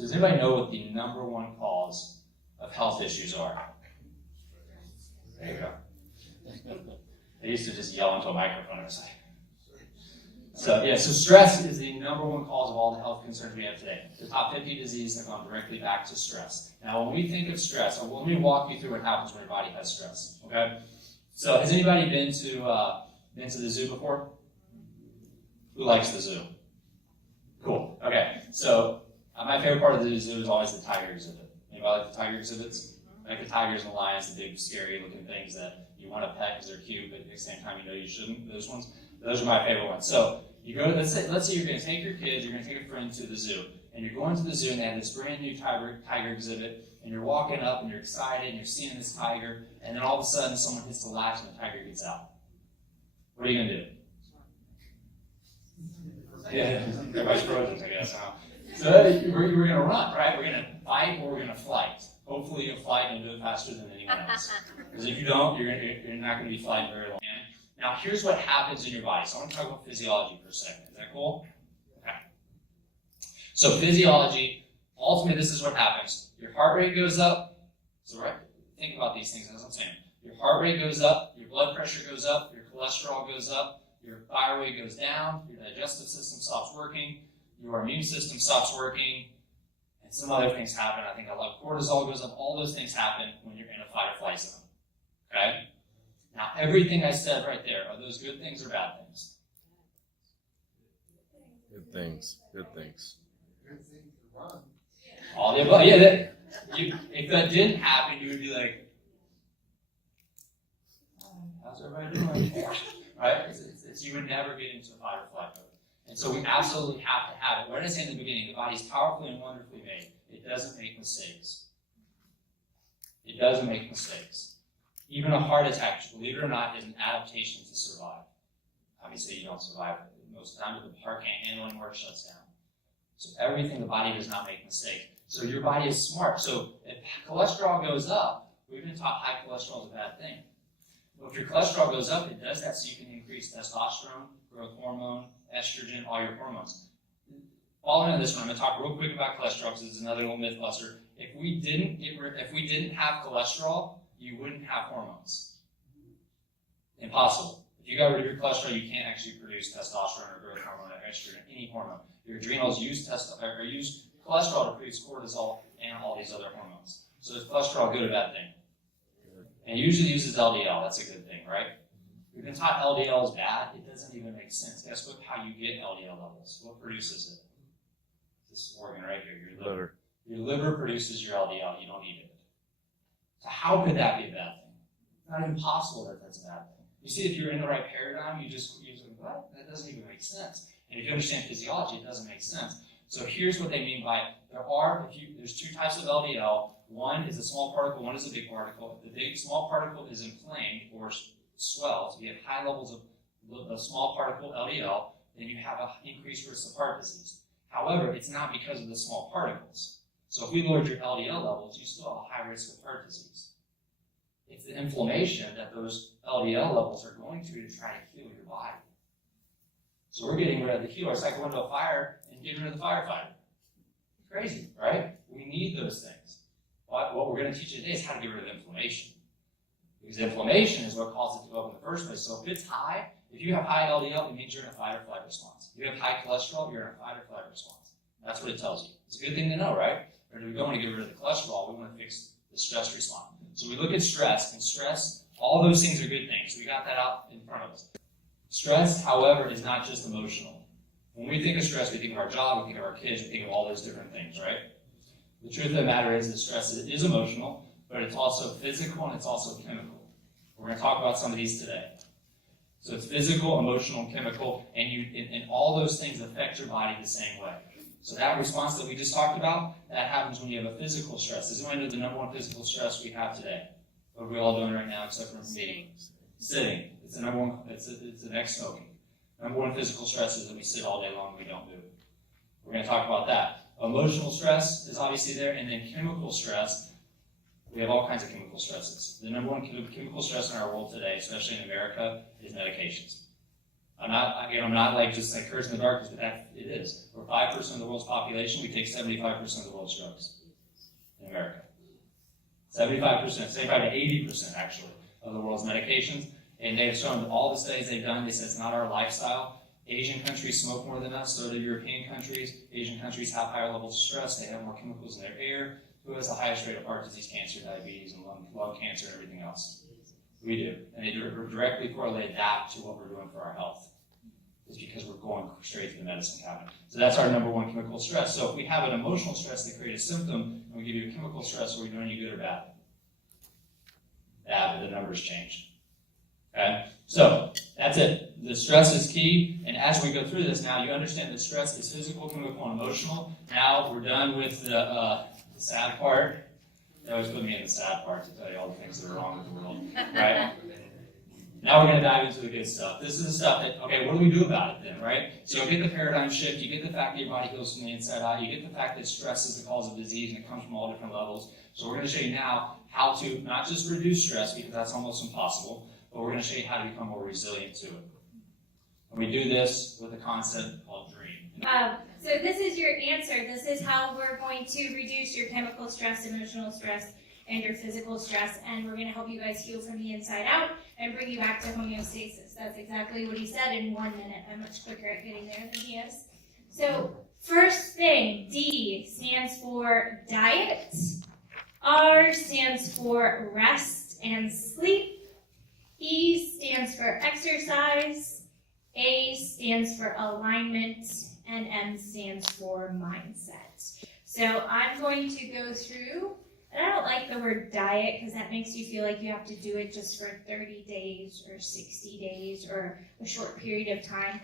So does anybody know what the number one cause of health issues are? There you go. I used to just yell into a microphone and say. So stress is the number one cause of all the health concerns we have today. The top 50 diseases have gone directly back to stress. Now, when we think of stress, let me walk you through what happens when your body has stress. Okay. So, has anybody been to the zoo before? Who likes the zoo? Cool. Okay. So, my favorite part of the zoo is always the tiger exhibit. Anybody like the tiger exhibits? Like the tigers and lions, the big, scary-looking things that you want to pet because they're cute, but at the same time you know you shouldn't. Those ones. Those are my favorite ones. So you go. Let's say you're going to take your kids, you're going to take a friend to the zoo, and you're going to the zoo, and they have this brand new tiger exhibit, and you're walking up, and you're excited, and you're seeing this tiger, and then all of a sudden someone hits the latch, and the tiger gets out. What are you going to do? Yeah, everybody's frozen, I guess. Huh? So we're going to run, right? We're going to fight or we're going to flight. Hopefully you'll flight and do it faster than anyone else. Because if you don't, you're not going to be flying very long. Now, here's what happens in your body. So I want to talk about physiology for a second. Is that cool? Okay. So physiology, ultimately, this is what happens. Your heart rate goes up. So right, think about these things as I'm saying. Your heart rate goes up. Your blood pressure goes up. Your cholesterol goes up. Your thyroid goes down. Your digestive system stops working. Your immune system stops working. And some other things happen. I think a lot of cortisol goes up. All those things happen when you're in a fight or flight zone. Okay? Now, everything I said right there, are those good things or bad things? Good things. Good things. All the above. Yeah, if that didn't happen, you would be like, how's everybody doing? Right? You would never get into a fight or flight mode. And so we absolutely have to have it. What did I say in the beginning? The body's powerfully and wonderfully made. It doesn't make mistakes. It doesn't make mistakes. Even a heart attack, believe it or not, is an adaptation to survive. Obviously, you don't survive most of the time, but the heart can't handle anymore, it shuts down. So everything, the body does not make mistakes. So your body is smart. So if cholesterol goes up, we've been taught high cholesterol is a bad thing. Well, if your cholesterol goes up, it does that so you can increase testosterone, growth hormone, estrogen, all your hormones. Following on this one, I'm going to talk real quick about cholesterol because it's another little myth buster. If we didn't have cholesterol, you wouldn't have hormones. Impossible. If you got rid of your cholesterol, you can't actually produce testosterone or growth hormone or estrogen, any hormone. Your adrenals use cholesterol to produce cortisol and all these other hormones. So is cholesterol good or bad thing? And it usually uses LDL. That's a good thing, right? We've been taught LDL is bad. It doesn't even make sense. Guess what? How you get LDL levels? What produces it? This organ right here, your liver. Your liver produces your LDL. You don't eat it. So how could that be a bad thing? It's not even possible that that's a bad thing. You see, if you're in the right paradigm, you just what? That doesn't even make sense. And if you understand physiology, it doesn't make sense. So here's what they mean by it. There's two types of LDL. One is a small particle, one is a big particle. If the small particle is inflamed or swells, you have high levels of the small particle LDL, then you have an increased risk of heart disease. However, it's not because of the small particles. So if we lowered your LDL levels, you still have a high risk of heart disease. It's the inflammation that those LDL levels are going to try to heal your body. So we're getting rid of the healer. It's like going to a fire and getting rid of the firefighter. Crazy, right? We need those things. What we're going to teach you today is how to get rid of inflammation. Because inflammation is what caused it to go up in the first place. So if it's high, if you have high LDL, it means you're in a fight or flight response. If you have high cholesterol, you're in a fight or flight response. That's what it tells you. It's a good thing to know, right? But we don't want to get rid of the cholesterol. We want to fix the stress response. So we look at stress, and stress, all those things are good things. We got that out in front of us. Stress, however, is not just emotional. When we think of stress, we think of our job, we think of our kids, we think of all those different things, right? The truth of the matter is that stress is emotional, but it's also physical and it's also chemical. We're going to talk about some of these today. So it's physical, emotional, and chemical, and all those things affect your body the same way. So that response that we just talked about, that happens when you have a physical stress. Does anyone know the number one physical stress we have today? What are we all doing right now except for meeting? Sitting. It's the number one. It's the next smoking. Number one physical stress is that we sit all day long and we don't move. We're going to talk about that. Emotional stress is obviously there, and then chemical stress. We have all kinds of chemical stresses. The number one chemical stress in our world today, especially in America, is medications. I'm not like just like cursing the darkness, but it is. We're 5% of the world's population. We take 75% of the world's drugs in America. 75%, 75 to 80% actually of the world's medications. And they've shown all the studies they've done. They said it's not our lifestyle. Asian countries smoke more than us. So do European countries. Asian countries have higher levels of stress. They have more chemicals in their air. Who has the highest rate of heart disease, cancer, diabetes, and lung cancer, and everything else? We do. And they directly correlate that to what we're doing for our health. It's because we're going straight to the medicine cabinet. So that's our number one chemical stress. So if we have an emotional stress that creates a symptom, and we give you a chemical stress, are we doing any good or bad? Bad, but the numbers change. Okay? So that's it. The stress is key. And as we go through this now, you understand that stress is physical, chemical, and emotional. Now we're done with the sad part. They always put me in the sad part to tell you all the things that are wrong with the world. Right? Now we're going to dive into the good stuff. This is the stuff that, okay, what do we do about it then, right? So you get the paradigm shift, you get the fact that your body heals from the inside out, you get the fact that stress is the cause of disease and it comes from all different levels. So we're going to show you now how to not just reduce stress, because that's almost impossible, but we're going to show you how to become more resilient to it. And we do this with a concept called DREAM. So this is your answer. This is how we're going to reduce your chemical stress, emotional stress, and your physical stress, and we're going to help you guys heal from the inside out and bring you back to homeostasis. That's exactly what he said in 1 minute. I'm much quicker at getting there than he is. So first thing, D stands for diet. R stands for rest and sleep. E stands for exercise. A stands for alignment. And M stands for mindset. So I'm going to go through, and I don't like the word diet because that makes you feel like you have to do it just for 30 days or 60 days or a short period of time.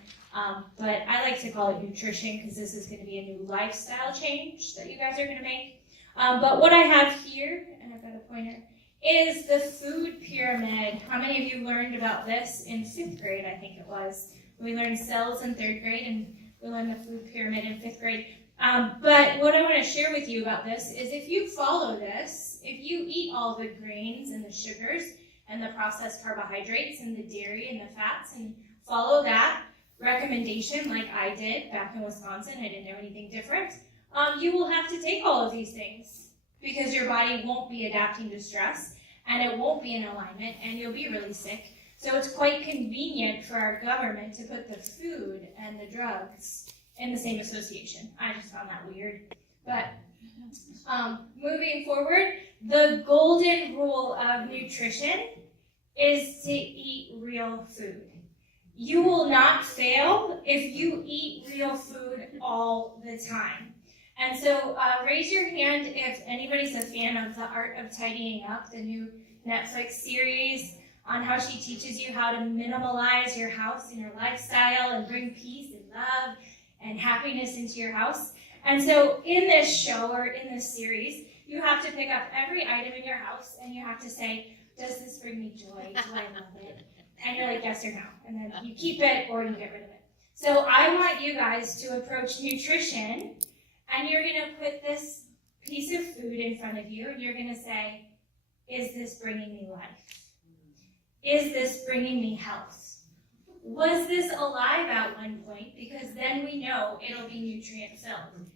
But I like to call it nutrition because this is going to be a new lifestyle change that you guys are going to make. But what I have here, and I've got a pointer, is the food pyramid. How many of you learned about this in 5th grade, I think it was? We learned cells in 3rd grade, and we learned the food pyramid in 5th grade. But what I want to share with you about this is if you follow this, if you eat all the grains and the sugars and the processed carbohydrates and the dairy and the fats and follow that recommendation like I did back in Wisconsin, I didn't know anything different, you will have to take all of these things because your body won't be adapting to stress and it won't be in alignment and you'll be really sick. So it's quite convenient for our government to put the food and the drugs in the same association. I just found that weird. But moving forward, the golden rule of nutrition is to eat real food. You will not fail if you eat real food all the time. And so raise your hand if anybody's a fan of The Art of Tidying Up, the new Netflix series on how she teaches you how to minimalize your house and your lifestyle and bring peace and love and happiness into your house. And so in this show or in this series, you have to pick up every item in your house and you have to say, does this bring me joy? Do I love it? And you're like, yes or no. And then you keep it or you get rid of it. So I want you guys to approach nutrition and you're going to put this piece of food in front of you and you're going to say, is this bringing me life? Is this bringing me health? Was this alive at one point? Because then we know it'll be nutrient filled.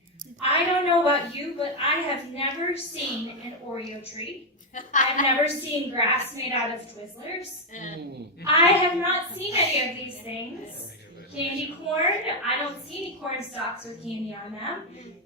I don't know about you, but I have never seen an Oreo tree. I've never seen grass made out of Twizzlers. I have not seen any of these things. Candy corn, I don't see any corn stalks with candy on them.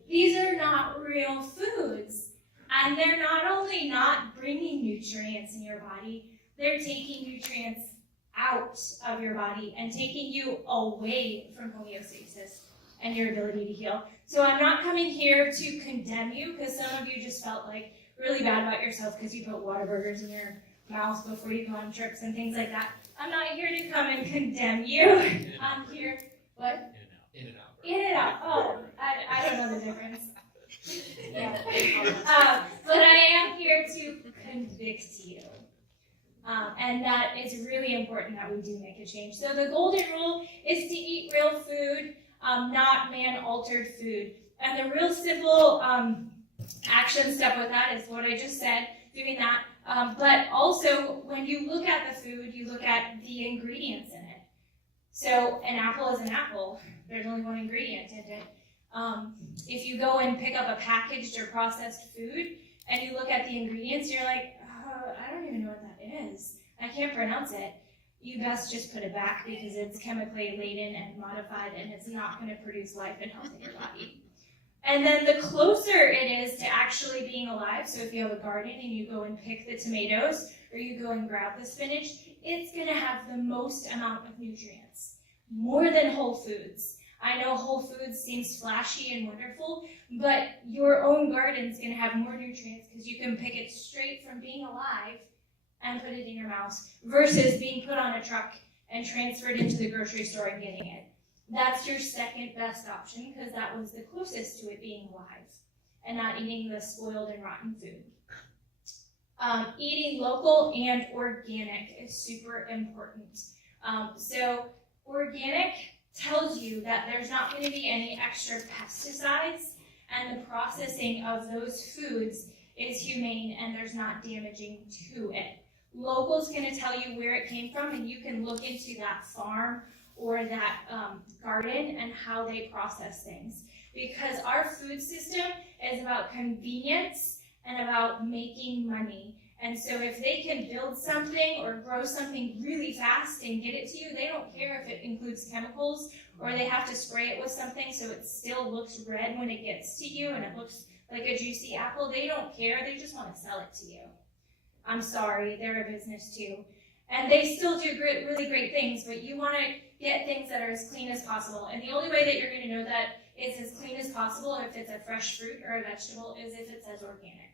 These are not real foods. And they're not only not bringing nutrients in your body, they're taking nutrients out of your body and taking you away from homeostasis and your ability to heal. So I'm not coming here to condemn you because some of you just felt like really bad about yourself because you put Whataburgers in your mouth before you go on trips and things like that. I'm not here to come and condemn you. I'm here, what? In-N-Out. Oh, I don't know the difference. Yeah. But I am here to convict you. And that is really important that we do make a change. So the golden rule is to eat real food, not man-altered food. And the real simple action step with that is what I just said, doing that. But also, when you look at the food, you look at the ingredients in it. So an apple is an apple. There's only one ingredient in it. If you go and pick up a packaged or processed food and you look at the ingredients, you're like, I don't even know what that is. I can't pronounce it. You best just put it back because it's chemically laden and modified and it's not going to produce life and health in your body. And then the closer it is to actually being alive, so if you have a garden and you go and pick the tomatoes or you go and grab the spinach, it's going to have the most amount of nutrients, more than Whole Foods. I know Whole Foods seems flashy and wonderful, but your own garden's going to have more nutrients because you can pick it straight from being alive and put it in your mouth versus being put on a truck and transferred into the grocery store and getting it. That's your second best option because that was the closest to it being alive and not eating the spoiled and rotten food. Eating local and organic is super important. So organic tells you that there's not going to be any extra pesticides and the processing of those foods is humane and there's not damaging to it. Local is going to tell you where it came from and you can look into that farm or that garden and how they process things. Because our food system is about convenience and about making money. And so if they can build something or grow something really fast and get it to you, they don't care if it includes chemicals or they have to spray it with something so it still looks red when it gets to you and it looks like a juicy apple. They don't care, they just want to sell it to you. I'm sorry, they're a business too. And they still do really great things, but you want to get things that are as clean as possible. And the only way that you're going to know that it's as clean as possible if it's a fresh fruit or a vegetable is if it says organic.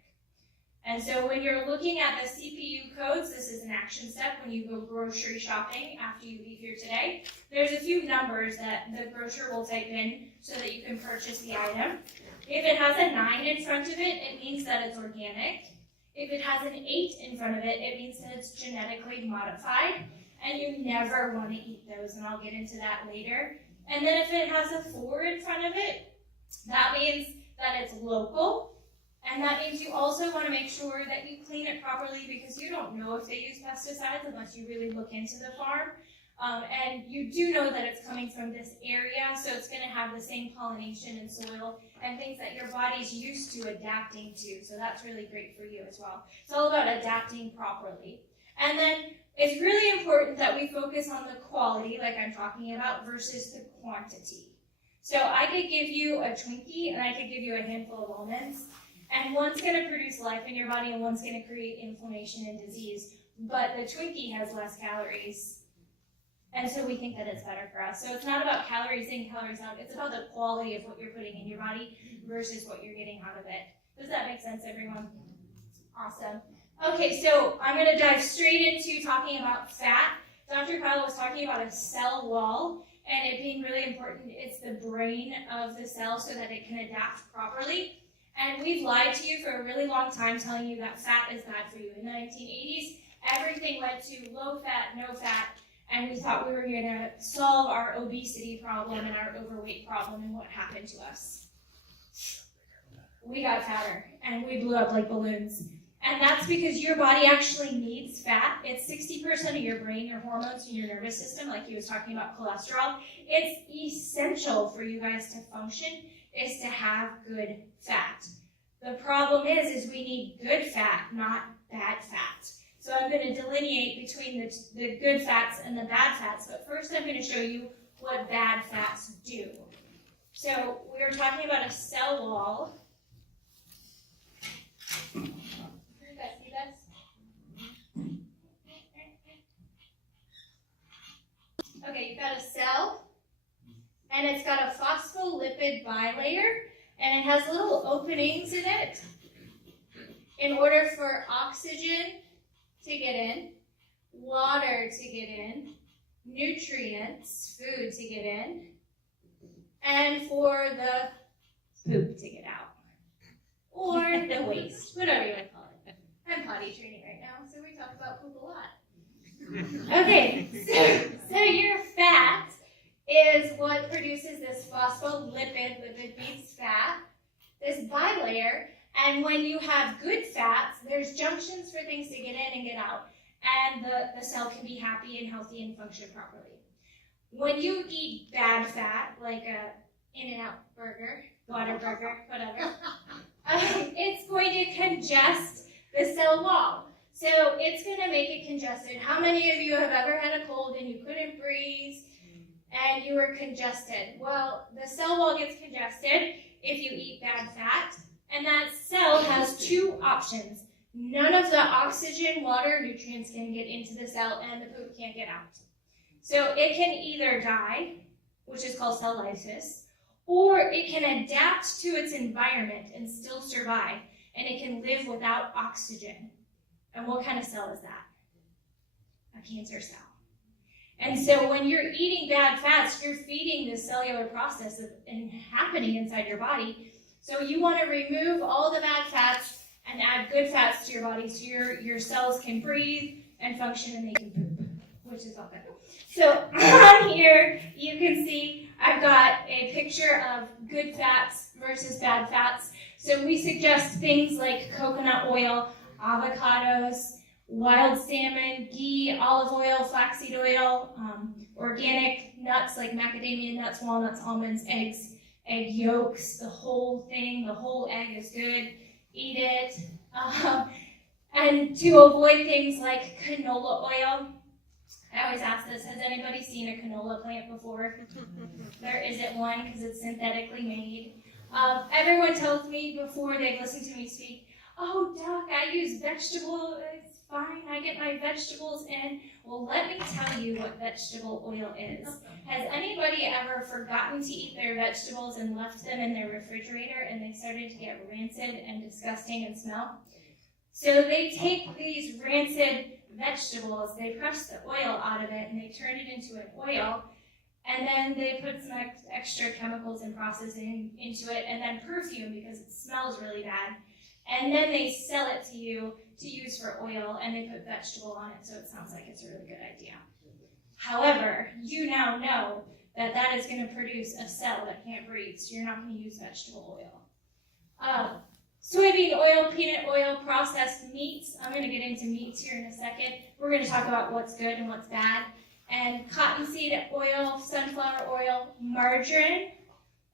And so when you're looking at the CPU codes, this is an action step when you go grocery shopping after you leave here today. There's a few numbers that the grocer will type in so that you can purchase the item. If it has a 9 in front of it, it means that it's organic. If it has an 8 in front of it, it means that it's genetically modified. And you never want to eat those, and I'll get into that later. And then if it has a 4 in front of it, that means that it's local. And that means you also want to make sure that you clean it properly because you don't know if they use pesticides unless you really look into the farm. And you do know that it's coming from this area, so it's going to have the same pollination and soil and things that your body's used to adapting to. So that's really great for you as well. It's all about adapting properly. And then it's really important that we focus on the quality, like I'm talking about, versus the quantity. So I could give you a Twinkie and I could give you a handful of almonds, and one's going to produce life in your body and one's going to create inflammation and disease. But the Twinkie has less calories. And so we think that it's better for us. So it's not about calories in, calories out. It's about the quality of what you're putting in your body versus what you're getting out of it. Does that make sense, everyone? Awesome. Okay, so I'm going to dive straight into talking about fat. Dr. Kyle was talking about a cell wall and it being really important. It's the brain of the cell so that it can adapt properly. And we've lied to you for a really long time telling you that fat is bad for you. In the 1980s, everything went to low fat, no fat, and we thought we were going to solve our obesity problem and our overweight problem, and what happened to us? We got fatter, and we blew up like balloons. And that's because your body actually needs fat. It's 60% of your brain, your hormones, and your nervous system, like he was talking about cholesterol. It's essential for you guys to function, is to have good fat. The problem is we need good fat, not bad fat. So I'm going to delineate between the good fats and the bad fats, but first I'm going to show you what bad fats do. So we were talking about a cell wall. Can you guys see this? Okay, you've got a cell, and it's got a phospholipid bilayer, and it has little openings in it in order for oxygen to get in, water to get in, nutrients, food to get in, and for the poop to get out, or the waste, whatever you want to call it. I'm potty training right now, so we talk about poop a lot. Okay, so your fat is what produces this phospholipid, lipid means fat, this bilayer, and when you have good fats, there's junctions for things to get in and get out, and the cell can be happy and healthy and function properly. when you eat bad fat, like a In-N-Out burger, Whataburger, whatever, it's going to congest the cell wall. So it's going to make it congested. How many of you have ever had a cold and you couldn't breathe and you were congested? Well, the cell wall gets congested if you eat bad fat, and that cell has two options. None of the oxygen, water, nutrients can get into the cell, and the poop can't get out. So it can either die, which is called cell lysis, or it can adapt to its environment and still survive, and it can live without oxygen. And what kind of cell is that? A cancer cell. And so when you're eating bad fats, you're feeding the cellular process happening inside your body. So you want to remove all the bad fats and add good fats to your body so your cells can breathe and function and they can poop, which is all good. So on here, you can see I've got a picture of good fats versus bad fats. So we suggest things like coconut oil, avocados, wild salmon, ghee, olive oil, flaxseed oil, organic nuts like macadamia nuts, walnuts, almonds, eggs, egg yolks, the whole thing, the whole egg is good, eat it. And to avoid things like canola oil, I always ask this, has anybody seen a canola plant before? There isn't one because it's synthetically made. Everyone tells me before they've listened to me speak, oh, Doc, I use vegetable, it's fine, I get my vegetables in. Well, let me tell you what vegetable oil is. Has anybody ever forgotten to eat their vegetables and left them in their refrigerator and they started to get rancid and disgusting and smell? So they take these rancid vegetables, they press the oil out of it and they turn it into an oil, and then they put some extra chemicals and processing into it and then perfume because it smells really bad. And then they sell it to you to use for oil, and they put vegetable on it, so it sounds like it's a really good idea. However, you now know that that is going to produce a cell that can't breathe, so you're not going to use vegetable oil. Soybean oil, peanut oil, processed meats. I'm going to get into meats here in a second. We're going to talk about what's good and what's bad. And cottonseed oil, sunflower oil, margarine.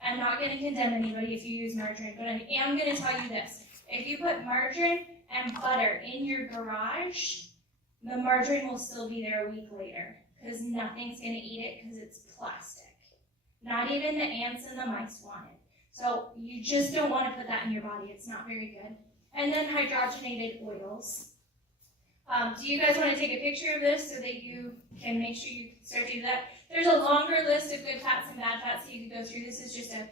I'm not going to condemn anybody if you use margarine, but I am going to tell you this. If you put margarine and butter in your garage, the margarine will still be there a week later because nothing's going to eat it because it's plastic. Not even the ants and the mice want it. So you just don't want to put that in your body. It's not very good. And then hydrogenated oils. Do you guys want to take a picture of this so that you can make sure you start doing that? There's a longer list of good fats and bad fats that you can go through. This is just a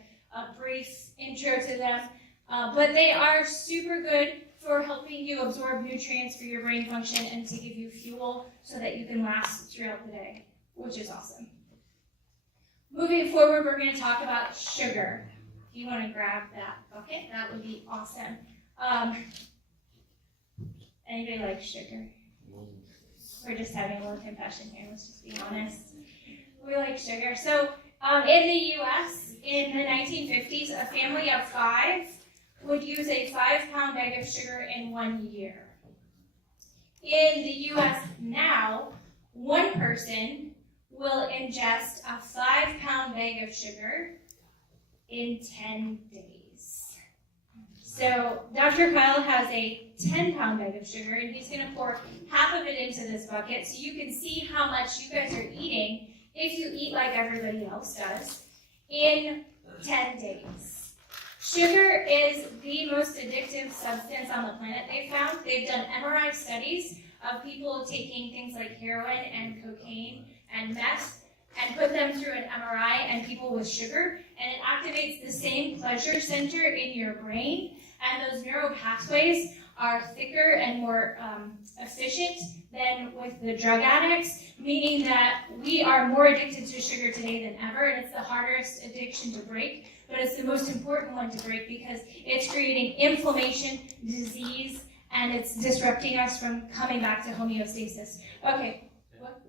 brief intro to them. But they are super good for helping you absorb nutrients for your brain function and to give you fuel so that you can last throughout the day, which is awesome. Moving forward, we're going to talk about sugar. If you want to grab that bucket, that would be awesome. Anybody like sugar? We're just having a little confession here, let's just be honest. We like sugar. So in the US, in the 1950s, a family of 5 would use a 5-pound bag of sugar in 1 year. In the US now, one person will ingest a 5-pound bag of sugar in 10 days. So Dr. Kyle has a 10-pound bag of sugar, and he's going to pour half of it into this bucket so you can see how much you guys are eating if you eat like everybody else does in 10 days. Sugar is the most addictive substance on the planet, they've found. They've done MRI studies of people taking things like heroin and cocaine and meth and put them through an MRI and people with sugar, and it activates the same pleasure center in your brain, and those neural pathways are thicker and more efficient than with the drug addicts, meaning that we are more addicted to sugar today than ever, and it's the hardest addiction to break, but it's the most important one to break because it's creating inflammation, disease, and it's disrupting us from coming back to homeostasis. Okay, what?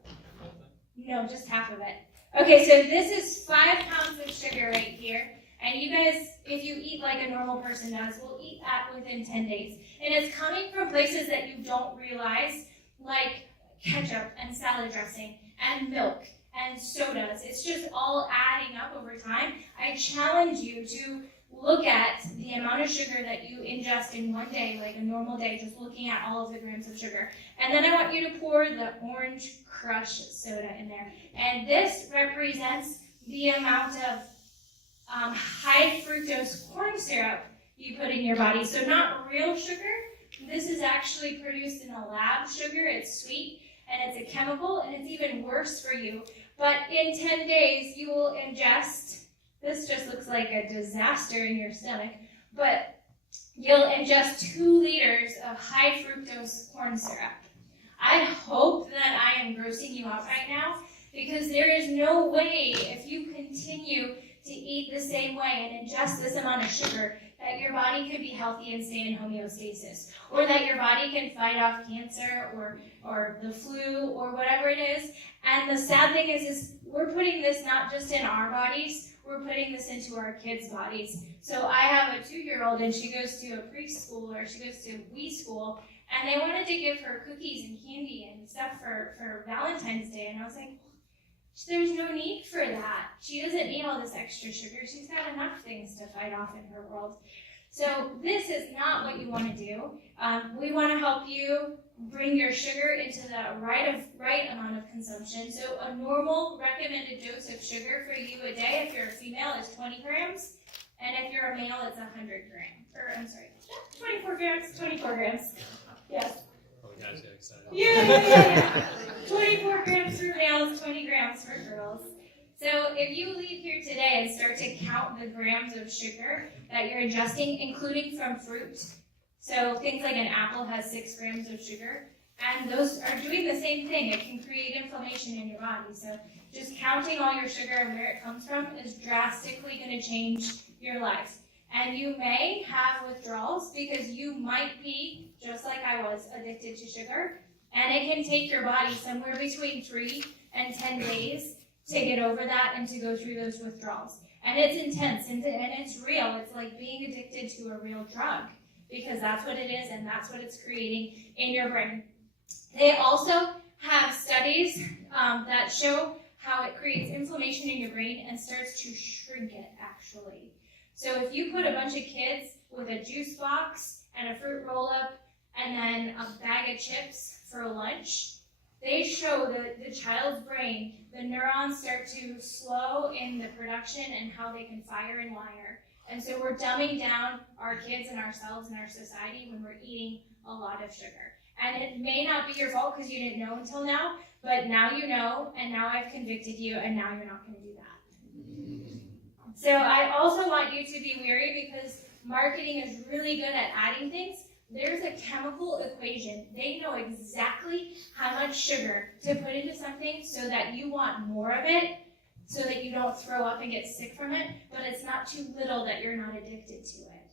No, just half of it. Okay, so this is 5 pounds of sugar right here. And you guys, if you eat like a normal person does, will eat that within 10 days. And it's coming from places that you don't realize, like ketchup and salad dressing and milk and sodas. It's just all adding up over time. I challenge you to look at the amount of sugar that you ingest in one day, like a normal day, just looking at all of the grams of sugar. And then I want you to pour the Orange Crush soda in there. And this represents the amount of high fructose corn syrup you put in your body. So not real sugar. This is actually produced in a lab sugar. It's sweet and it's a chemical and it's even worse for you. But in 10 days, you will ingest, this just looks like a disaster in your stomach, but you'll ingest 2 liters of high fructose corn syrup. I hope that I am grossing you out right now, because there is no way, if you continue to eat the same way and ingest this amount of sugar, that your body can be healthy and stay in homeostasis, or that your body can fight off cancer or the flu or whatever it is. And the sad thing is we're putting this not just in our bodies, we're putting this into our kids' bodies. So I have a 2-year-old and she goes to a preschool, or she goes to Wii School, and they wanted to give her cookies and candy and stuff for Valentine's Day. And I was like, there's no need for that. She doesn't need all this extra sugar. She's got enough things to fight off in her world. So this is not what you want to do. We want to help you bring your sugar into the right amount of consumption. So a normal recommended dose of sugar for you a day, if you're a female, is 20 grams. And if you're a male, it's 100 grams. Or, I'm sorry, 24 grams, 24 grams. Yes. Oh, the guys get excited. Yeah. 24 grams for males, 20 grams for girls. So if you leave here today and start to count the grams of sugar that you're ingesting, including from fruit, so things like an apple has 6 grams of sugar, and those are doing the same thing. It can create inflammation in your body. So just counting all your sugar and where it comes from is drastically going to change your life. And you may have withdrawals because you might be, just like I was, addicted to sugar. And it can take your body somewhere between 3 and 10 days to get over that and to go through those withdrawals. And it's intense and it's real. It's like being addicted to a real drug, because that's what it is and that's what it's creating in your brain. They also have studies that show how it creates inflammation in your brain and starts to shrink it, actually. So if you put a bunch of kids with a juice box and a fruit roll-up and then a bag of chips for lunch, they show that the child's brain, the neurons start to slow in the production and how they can fire and wire. And so we're dumbing down our kids and ourselves and our society when we're eating a lot of sugar. And it may not be your fault because you didn't know until now, but now you know, and now I've convicted you, and now you're not going to do that. So I also want you to be wary, because marketing is really good at adding things. There's a chemical equation. They know exactly how much sugar to put into something so that you want more of it, so that you don't throw up and get sick from it, but it's not too little that you're not addicted to it.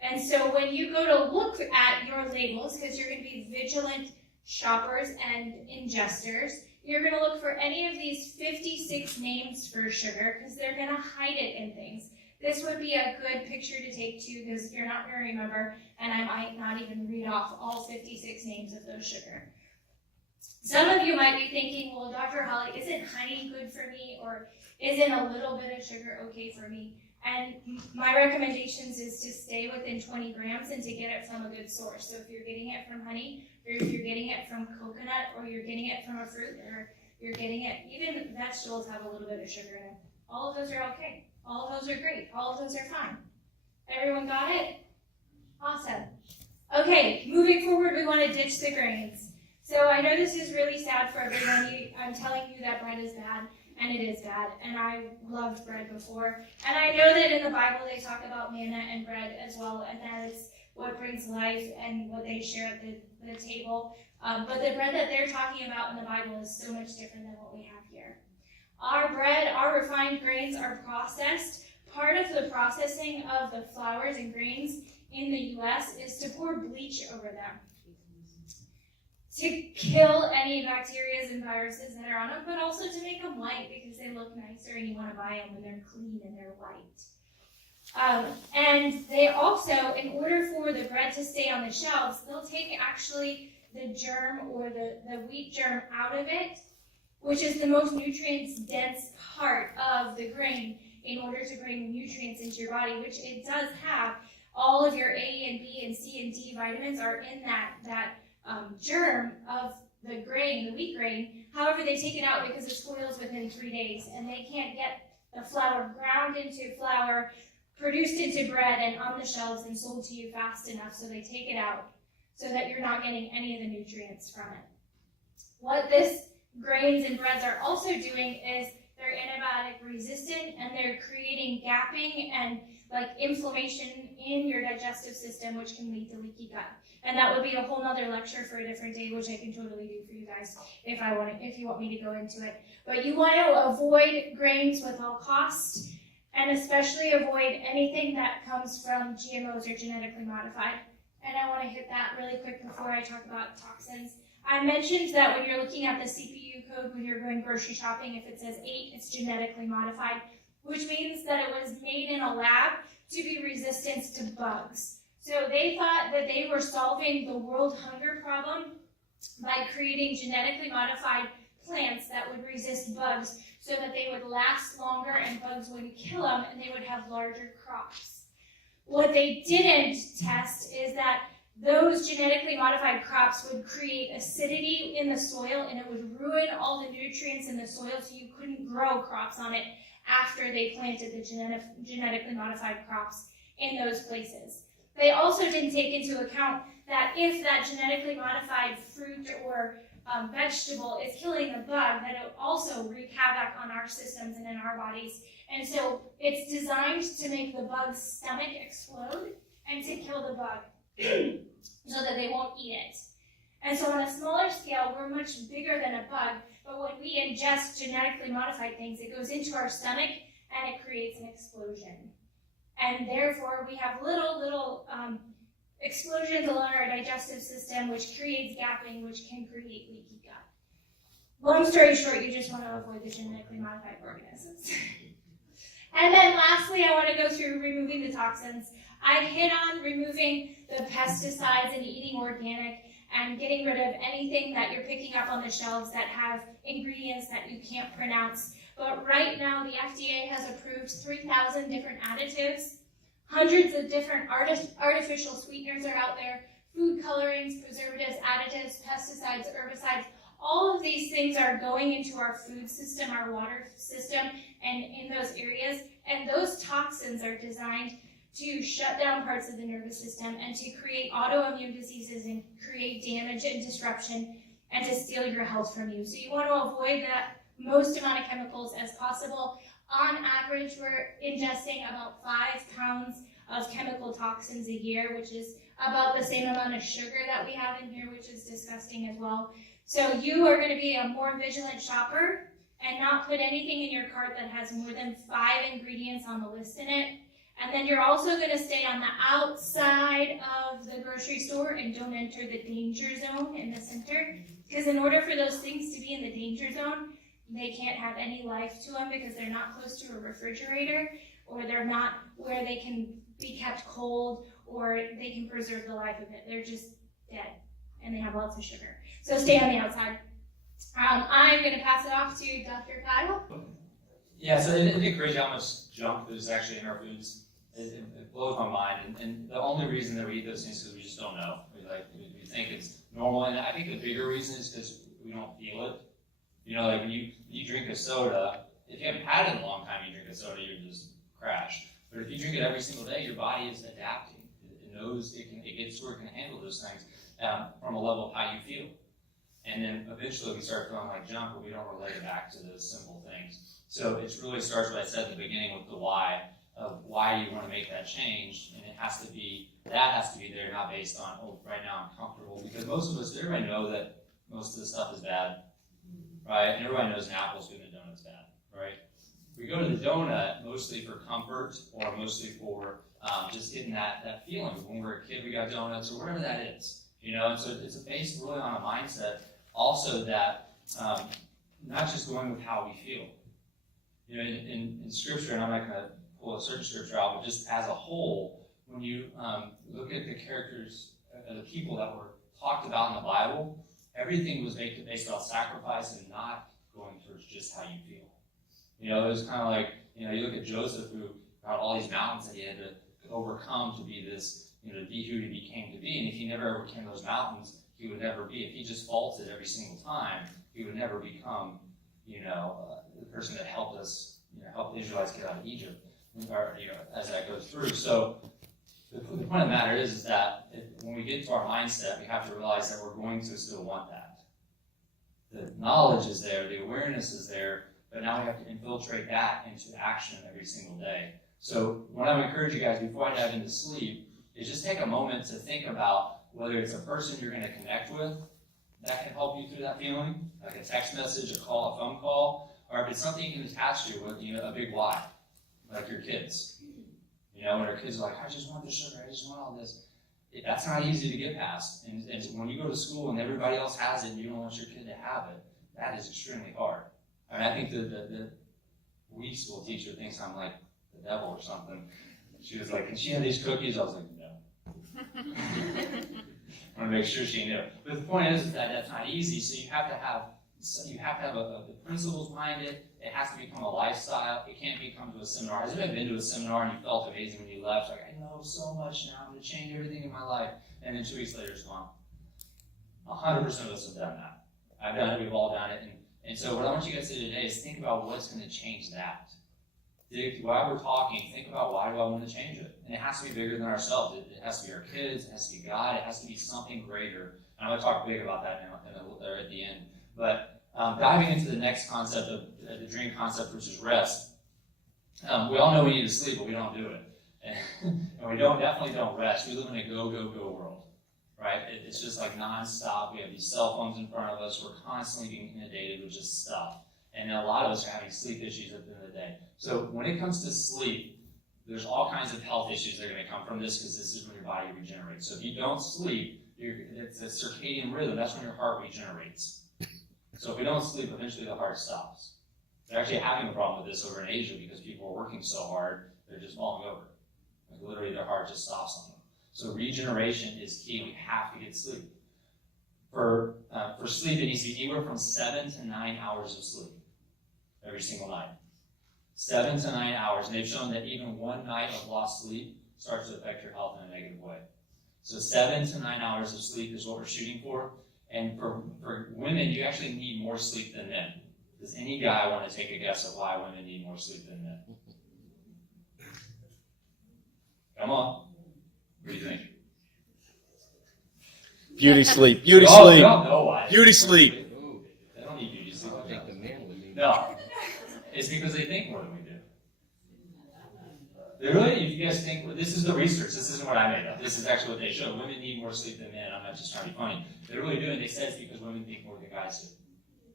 And so when you go to look at your labels, because you're going to be vigilant shoppers and ingesters, you're going to look for any of these 56 names for sugar, because they're going to hide it in things. This would be a good picture to take too, because you're not going to remember, and I might not even read off all 56 names of those sugar. Some of you might be thinking, well, Dr. Holly, isn't honey good for me, or isn't a little bit of sugar okay for me? And my recommendations is to stay within 20 grams and to get it from a good source. So if you're getting it from honey, or if you're getting it from coconut, or you're getting it from a fruit, or you're getting it, even vegetables have a little bit of sugar in them. All of those are okay. All of those are great. All of those are fine. Everyone got it? Awesome. Okay, moving forward, we want to ditch the grains. So I know this is really sad for everyone. I'm telling you that bread is bad, and it is bad. And I loved bread before. And I know that in the Bible they talk about manna and bread as well, and that it's what brings life and what they share at the table. But the bread that they're talking about in the Bible is so much different than what we have here. Our bread, our refined grains are processed. Part of the processing of the flours and grains in the U.S. is to pour bleach over them to kill any bacteria and viruses that are on them, but also to make them white because they look nicer and you want to buy them when they're clean and they're white. And they also, in order for the bread to stay on the shelves, they'll take actually the germ or the wheat germ out of it, which is the most nutrients dense part of the grain in order to bring nutrients into your body, which it does have. All of your A and B and C and D vitamins are in that germ of the grain, the wheat grain. However, they take it out because it spoils within 3 days, and they can't get the flour ground into flour, produced into bread, and on the shelves and sold to you fast enough, so they take it out so that you're not getting any of the nutrients from it. What this grains and breads are also doing is they're antibiotic resistant, and they're creating gapping and like inflammation in your digestive system, which can lead to leaky gut. And that would be a whole nother lecture for a different day, which I can totally do for you guys if you want me to go into it. But you want to avoid grains with all cost, and especially avoid anything that comes from GMOs or genetically modified. And I want to hit that really quick before I talk about toxins. I mentioned that when you're looking at the CPU code when you're going grocery shopping, if it says 8, it's genetically modified, which means that it was made in a lab to be resistant to bugs. So they thought that they were solving the world hunger problem by creating genetically modified plants that would resist bugs so that they would last longer and bugs wouldn't kill them and they would have larger crops. What they didn't test is that those genetically modified crops would create acidity in the soil, and it would ruin all the nutrients in the soil, so you couldn't grow crops on it after they planted the genetically modified crops in those places. They also didn't take into account that if that genetically modified fruit or vegetable is killing the bug, that it will also wreak havoc on our systems and in our bodies. And so it's designed to make the bug's stomach explode and to kill the bug so that they won't eat it. And so on a smaller scale, we're much bigger than a bug, but when we ingest genetically modified things, it goes into our stomach and it creates an explosion. And therefore, we have little explosions along our digestive system, which creates gapping, which can create leaky gut. Long story short, you just want to avoid the genetically modified organisms. And then lastly, I want to go through removing the toxins. I hit on removing the pesticides and eating organic and getting rid of anything that you're picking up on the shelves that have ingredients that you can't pronounce. But right now, the FDA has approved 3,000 different additives. Hundreds of different artificial sweeteners are out there. Food colorings, preservatives, additives, pesticides, herbicides. All of these things are going into our food system, our water system, and in those areas. And those toxins are designed to shut down parts of the nervous system and to create autoimmune diseases and create damage and disruption and to steal your health from you. So you want to avoid that most amount of chemicals as possible. On average, we're ingesting about 5 pounds of chemical toxins a year, which is about the same amount of sugar that we have in here, which is disgusting as well. So you are going to be a more vigilant shopper and not put anything in your cart that has more than 5 ingredients on the list in it. And then you're also going to stay on the outside of the grocery store and don't enter the danger zone in the center. Because in order for those things to be in the danger zone, they can't have any life to them because they're not close to a refrigerator, or they're not where they can be kept cold, or they can preserve the life of it. They're just dead, and they have lots of sugar. So stay on the outside. I'm going to pass it off to Dr. Kyle. Yeah, so isn't it crazy how much junk there's actually in our foods? It blows my mind, and the only reason that we eat those things is because we just don't know. We think it's normal, and I think the bigger reason is because we don't feel it. You know, like when you drink a soda, if you haven't had it in a long time, you drink a soda, you just crash. But if you drink it every single day, your body is adapting. It knows it gets where it can handle those things from a level of how you feel. And then eventually we start feeling like junk, but we don't relate it back to those simple things. So it really starts what I said at the beginning with the why, of why you want to make that change, and that has to be there, not based on, oh, right now I'm comfortable, because most of us, everybody know that most of this stuff is bad, right? And everybody knows an apple's good and a donut's bad, right? We go to the donut mostly for comfort, or mostly for just getting that feeling. When we were a kid, we got donuts, or whatever that is, you know? And so it's based really on a mindset, also that not just going with how we feel. You know, in Scripture, and I'm not going to pull a certain Scripture out, but just as a whole, when you look at the characters, the people that were talked about in the Bible, everything was based on sacrifice and not going towards just how you feel. You know, it was kind of like, you know, you look at Joseph, who got all these mountains that he had to overcome to be this, you know, to be who he became to be. And if he never overcame those mountains, he would never be. If he just faltered every single time, he would never become, you know, the person that helped us, you know, help the Israelites get out of Egypt, or, you know, as that goes through. So the point of the matter is that when we get to our mindset, we have to realize that we're going to still want that. The knowledge is there, the awareness is there, but now we have to infiltrate that into action every single day. So what I would encourage you guys before I dive into sleep is just take a moment to think about whether it's a person you're going to connect with that can help you through that feeling, like a text message, a call, a phone call, or if it's something you can attach to with, you know, a big why, like your kids. You know, when our kids are like, I just want the sugar, I just want all this. That's not easy to get past. And when you go to school and everybody else has it and you don't want your kid to have it, that is extremely hard. I mean, I think the weak school teacher thinks I'm like the devil or something. She was like, can she have these cookies? I was like, no. I want to make sure she knew. But the point is that that's not easy, so you have to have the principles behind it. It has to become a lifestyle. It can't become to a seminar. Has anybody been to a seminar and you felt amazing when you left? Like, I know so much now. I'm going to change everything in my life. And then 2 weeks later, it's gone. 100% of us have done that. I've done it. We've all done it. And so what I want you guys to do today is think about what's going to change that. While we're talking, think about why do I want to change it? And it has to be bigger than ourselves. It has to be our kids. It has to be God. It has to be something greater. And I'm going to talk big about that now at the end. But diving into the next concept of the dream concept, which is rest. We all know we need to sleep, but we don't do it. And we definitely don't rest. We live in a go, go, go world, right? It's just like nonstop. We have these cell phones in front of us. We're constantly being inundated with just stuff. And a lot of us are having sleep issues at the end of the day. So when it comes to sleep, there's all kinds of health issues that are going to come from this because this is when your body regenerates. So if you don't sleep, it's a circadian rhythm. That's when your heart regenerates. So if we don't sleep, eventually the heart stops. They're actually having a problem with this over in Asia because people are working so hard, they're just falling over. Like literally their heart just stops on them. So regeneration is key. We have to get sleep. For sleep, it needs to be anywhere from 7 to 9 hours of sleep every single night. 7 to 9 hours. And they've shown that even one night of lost sleep starts to affect your health in a negative way. So 7 to 9 hours of sleep is what we're shooting for. And for women, you actually need more sleep than men. Does any guy want to take a guess at why women need more sleep than men? Come on. What do you think? Beauty sleep. Beauty We sleep. all know why. Beauty sleep. They don't need beauty sleep. I think the men would need. No. It's because they think more than we do. They really, if you guys think, this is the research, this isn't what I made up. This is actually what they show. Women need more sleep than men. I'm not just trying to be funny. They really do, and they said it's because women think more than guys do.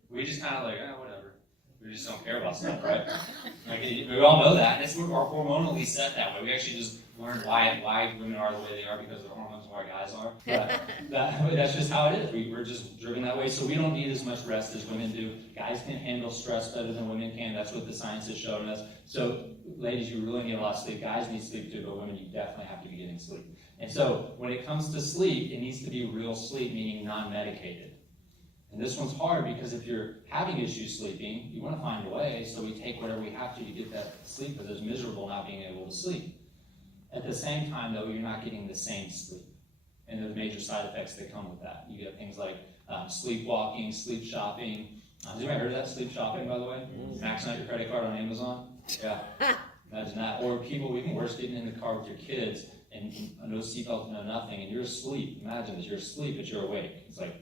We just kind of like, whatever. We just don't care about stuff, right? Like, we all know that. And it's we're hormonally set that way. We actually just learned why women are the way they are because of the hormones and why guys are. But that's just how it is. We're just driven that way. So we don't need as much rest as women do. Guys can handle stress better than women can. That's what the science has shown us. So ladies, you really need a lot of sleep. Guys need sleep too, but women, you definitely have to be getting sleep. And so when it comes to sleep, it needs to be real sleep, meaning non-medicated. And this one's hard because if you're having issues sleeping, you want to find a way, so we take whatever we have to get that sleep, because it's miserable not being able to sleep. At the same time, though, you're not getting the same sleep. And there's major side effects that come with that. You get things like sleepwalking, sleep shopping. Has anybody heard of that, sleep shopping, by the way? Maxing out your credit card on Amazon? Yeah. Imagine that. Or people, even worse, getting in the car with your kids and no seatbelt, no nothing, and you're asleep. Imagine this, you're asleep, but you're awake. It's like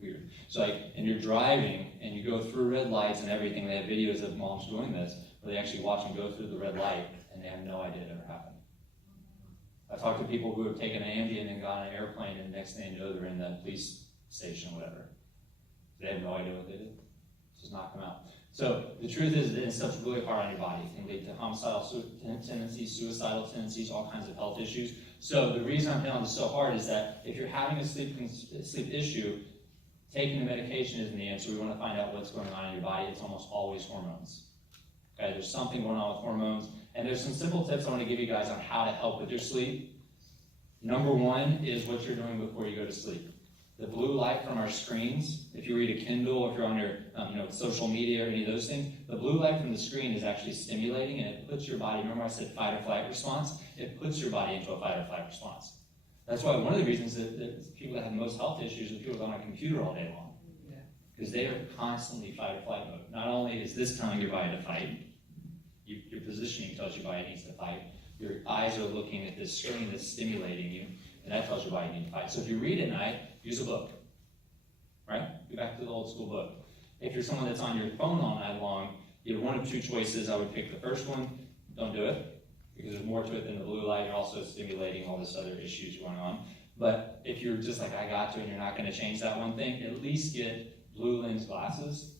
weird. So and you're driving, and you go through red lights and everything. They have videos of moms doing this, where they actually watch them go through the red light, and they have no idea it ever happened. I've talked to people who have taken Ambien and got on an airplane, and the next thing you know, they're in the police station, whatever. They have no idea what they did. Just knock them out. So the truth is that it's stuff's really hard on your body. It can lead to homicidal tendencies, suicidal tendencies, all kinds of health issues. So the reason I'm hitting on this so hard is that if you're having a sleep issue, taking the medication isn't the answer. We want to find out what's going on in your body. It's almost always hormones. Okay, there's something going on with hormones. And there's some simple tips I want to give you guys on how to help with your sleep. Number one is what you're doing before you go to sleep. The blue light from our screens, if you read a Kindle, if you're on your social media or any of those things, the blue light from the screen is actually stimulating and it puts your body, remember I said fight or flight response? It puts your body into a fight or flight response. That's why one of the reasons that people that have the most health issues are people on a computer all day long. Because they are constantly fight or flight mode. Not only is this telling your body to fight, your positioning tells your body it needs to fight. Your eyes are looking at this screen that's stimulating you, and that tells your body you need to fight. So if you read at night, use a book, right? Go back to the old school book. If you're someone that's on your phone all night long, you have one of two choices. I would pick the first one. Don't do it, because there's more to it than the blue light. You're also stimulating all this other issues going on. But if you're just like, I got to, and you're not going to change that one thing, at least get blue lens glasses.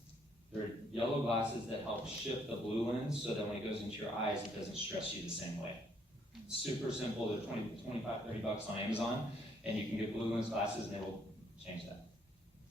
They're yellow glasses that help shift the blue lens so that when it goes into your eyes, it doesn't stress you the same way. Super simple. They're 25, 30 bucks on Amazon, and you can get blue lens glasses and they will change that.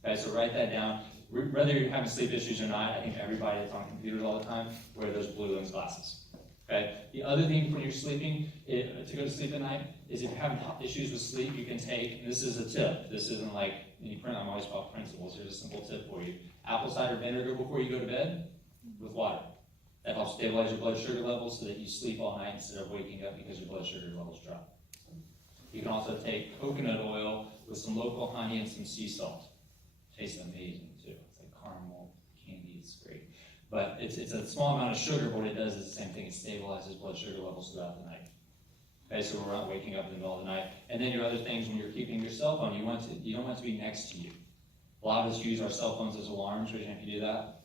Okay, so write that down. Whether you're having sleep issues or not, I think everybody that's on computers all the time wear those blue lens glasses. Okay. The other thing when you're sleeping, to go to sleep at night, is if you're having issues with sleep, you can take, and this is a tip, this isn't like any print, I'm always about principles, here's a simple tip for you. Apple cider vinegar before you go to bed with water. That helps stabilize your blood sugar levels so that you sleep all night instead of waking up because your blood sugar levels drop. You can also take coconut oil with some local honey and some sea salt. Tastes amazing too. It's like caramel candy, it's great. But it's a small amount of sugar, but what it does is the same thing, it stabilizes blood sugar levels throughout the night. Okay, so we're not waking up in the middle of the night. And then your other things, when you're keeping your cell phone, you don't want it to be next to you. A lot of us use our cell phones as alarms. Raise your hand if you do that.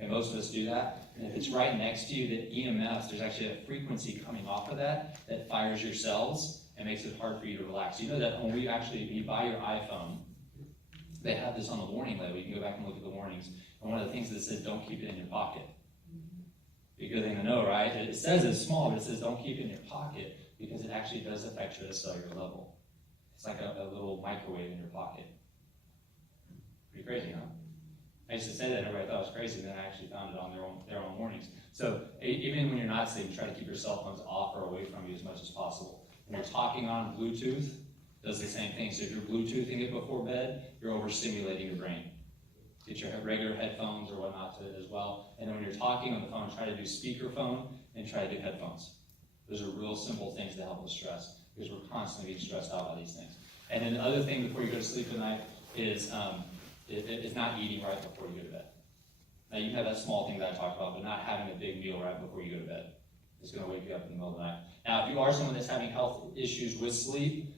Okay, most of us do that. And if it's right next to you, the EMFs, there's actually a frequency coming off of that fires your cells and makes it hard for you to relax. You know that when you buy your iPhone, they have this on the warning label. You can go back and look at the warnings. And one of the things that says, don't keep it in your pocket. Be a good thing to know, right? It says it's small, but it says don't keep it in your pocket because it actually does affect you at a cellular level. It's like a little microwave in your pocket. Pretty crazy, huh? I used to say that and everybody thought it was crazy, then I actually found it on their own warnings. So even when you're not sleeping, try to keep your cell phones off or away from you as much as possible. When you're talking on Bluetooth, it does the same thing. So if you're Bluetoothing it before bed, you're overstimulating your brain. Get your regular headphones or whatnot to it as well. And then when you're talking on the phone, try to do speakerphone and try to do headphones. Those are real simple things to help with stress because we're constantly being stressed out by these things. And then the other thing before you go to sleep at night is not eating right before you go to bed. Now you can have that small thing that I talked about, but not having a big meal right before you go to bed. It's going to wake you up in the middle of the night. Now, if you are someone that's having health issues with sleep,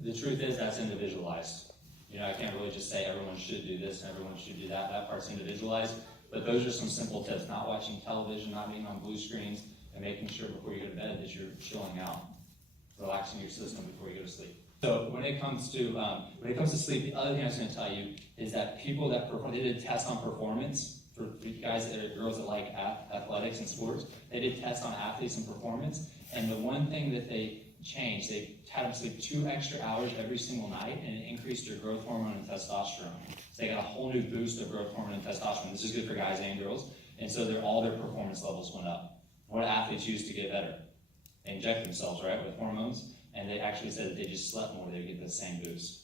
the truth is that's individualized. I can't really just say everyone should do this and everyone should do that. That part's individualized. But those are some simple tips. Not watching television, not being on blue screens, and making sure before you go to bed that you're chilling out, relaxing your system before you go to sleep. So when it comes to sleep, the other thing I was going to tell you is that people that they did tests on performance for guys that are girls that like athletics and sports. They did tests on athletes and performance, and the one thing that they changed, they had them sleep 2 extra hours every single night, and it increased their growth hormone and testosterone. So they got a whole new boost of growth hormone and testosterone. This is good for guys and girls, and so all their performance levels went up. What do athletes use to get better? They inject themselves, right, with hormones. And they actually said that they just slept more, they would get the same boost.